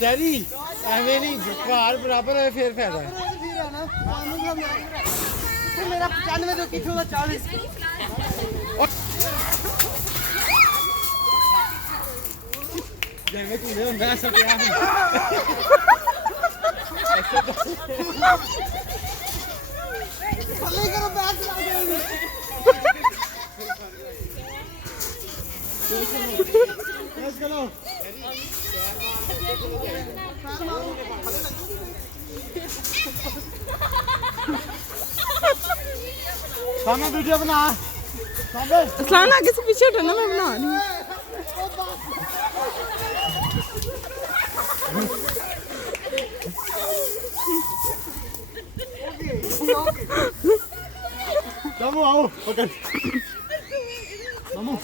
daddy ਐਵੇਂ ਨਹੀਂ ਭਾਰ ਬਰਾਬਰ ਹੋਏ ਫੇਰ ਫਾਇਦਾ ਮੇਰਾ 95 ਤੋਂ ਕਿੱਥੋਂ ਦਾ 40 ਜਿਵੇਂ ਤੂੰ ਹੁੰਦਾ ਐਸਾ ਪਿਆ ਥੱਲੇ ਕਰੋ ਬੈਕ ਲਾ ਦੇ let's go सामने वीडियो बना सामने असलान आगे से पीछे हटो ना मैं बना रही हूँ Kamu आओ पकड़ Kamu